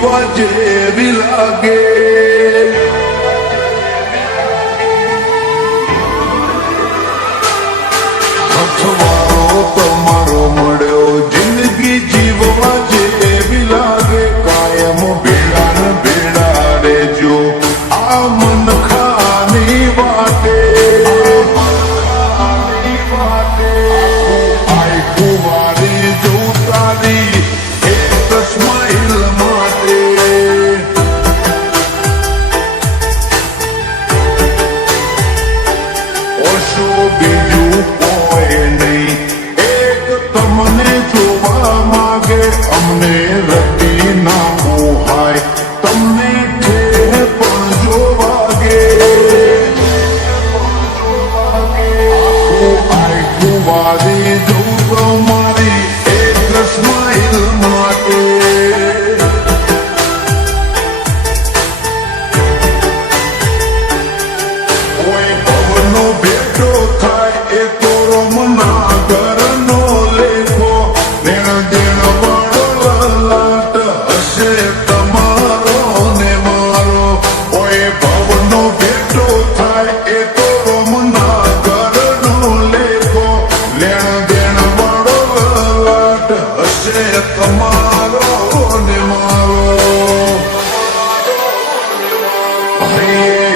જીવવા જેવી લાગે. અથવારો તમારો મળ્યો જિંદગી જીવવા જેવી લાગે. કાયમ ભેડા ને ભેડા રેજો આ મન ખાની વાટે. આઈ કુવારી જોતારી એક સ્માઈલ માટે. ઓશો બીજું કોઈ નહીં, એક તમને જોવા માગે. અમને રટી ના મોહાય, તમને ઠેર પણ જોવાગે. આઈ કુવારી જોઉં તમારી એક સ્માઈલ માટે. કોઈ ભવનો ભેટો થાય એ તો રમના ઘરનો લેખો. દેણ દેણ વાળો લલાટ હશે તમારો ને મારો. કોઈ ભવનો ભેટો થાય એ તો રમના ઘરનો લેખો. લેણ દેણ વાળો લલાટ હશે તમારો ને મારો.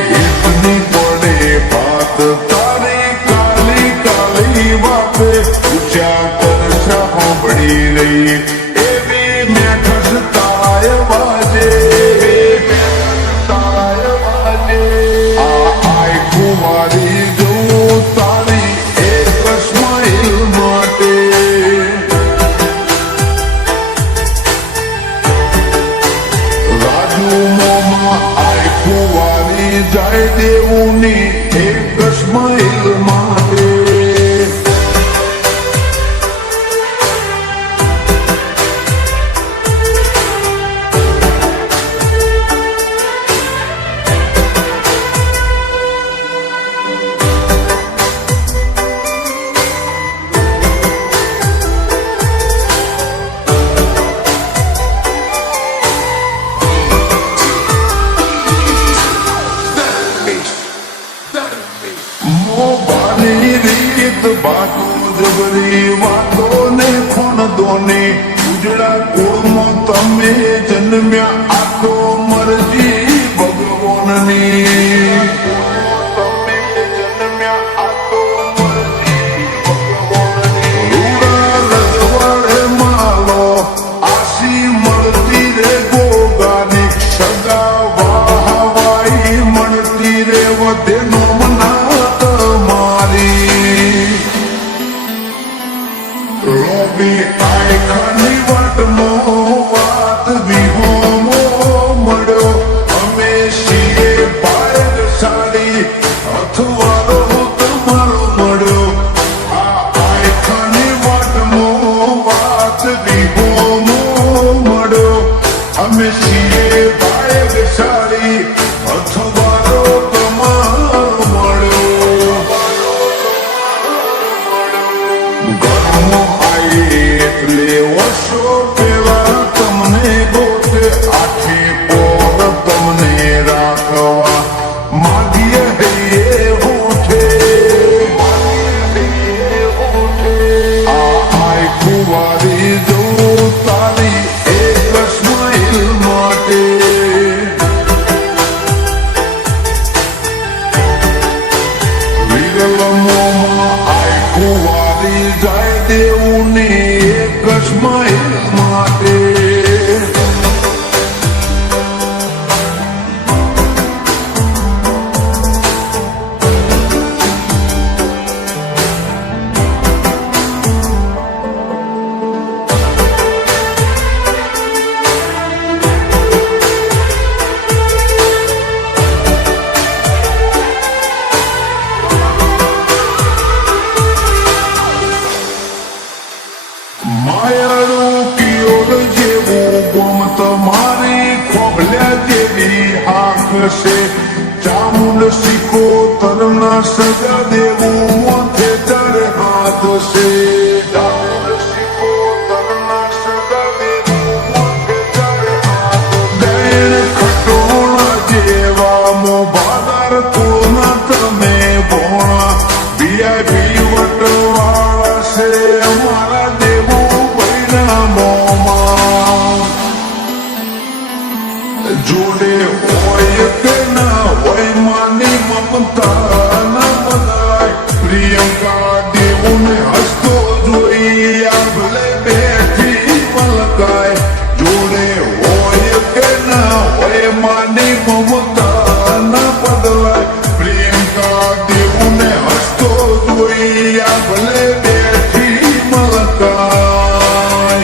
હિતની પડે વાત તારી કાલી કાલી વાતે. ઊંચા પરસા સાંભળી રહી એવી મેઠસ તાય વાજે. આ આઈ કુવારી જોઉં તારી એક સ્માઈલ માટે. રાજુ મોમાં આઈ કુવારી જાય દેવુંની એક સ્માઈલ માટે. મોબાની રીત બાતો જબરી વાતો ને ખૂણ દોને. ઉજળા કુળમાં તમે જન્મ્યા આ તો મરજી ભગવાનની. તમે જન્મ્યા આ તો મરજી ભગવાનની. રૂડા રજવાડે માલો આશી મળતી રે ગોગાની. સગા વાહવાઈ મળતી રે વધેનો મના તમારી. લોભી આઈ ખાની વાટમાં વાત વિહોમો મળ્યો. અમે છીએ ભાગ્યશાળી અથવારો તમારો મળ્યો. આ આઈ ખાની વાટમાં વાત વિહોમો મળ્યો. અમે છીએ ભાગ્યશાળી અથવારો તમારો મળ્યો. ઘરમાં આઈ એટલે વર્ષો પેલા તમને ગોતે. આખી પોર તમને રાખવા માગીએ હૈયે હોઠે. આ આઈ કુવારી જોઉં તારી એક સ્માઈલ માટે. વિગલમોમાં આઈ કુવારી જાય દેવુંની એક સ્માઈલ માટે. માયાળું કિયોર જેવું ગોમ તમારી ખોભલ્યા જેવી આંખ છે. ચામુંડ સિક્કો તરના સજા દેવું મોથે ચડે હાથ છે. ચામુંડ સિક્કો તરના સજા દેવું મોથે ચડે હાથ. જોડે હોય કે ના હોય માની મમતા ના બદલાય પ્રિયંકા દેવુને હસતો જોઈ આ ભલે બેઠી મલકાય જોડે હોય કે ના હોય માની મમતા ના બદલાય પ્રિયંકા દેવુને હસતો જોઈ આ ભલે બેઠી મલકાય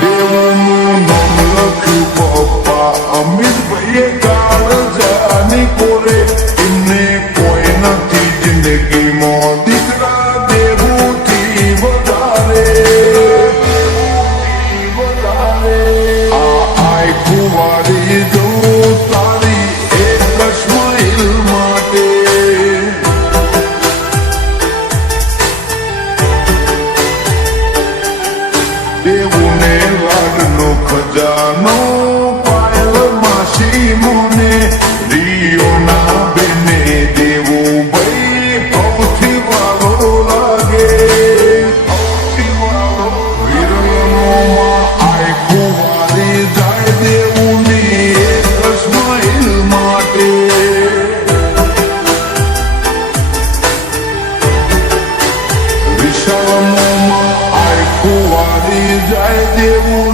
દેવનું નામ લખ્યું પપ્પા અમિતભાઈએ કાળજાની કોરે એમને કોઈ નથી જિંદગીમાં દીકરા દેવુથી વધારે આ આય કુંવારી જવું તારી એક સ્માઈલ માટે દેવુને લાડનો ખજાનો પાયલ માસી મોને રિયોના બેને દેવું ભાઈ સૌથી વાલો લાગે વિરલોમાં આય કુંવારી જાય દેવુની એક સ્માઈલ માટે વિશાળમાં આય કુંવારી જાય દેવું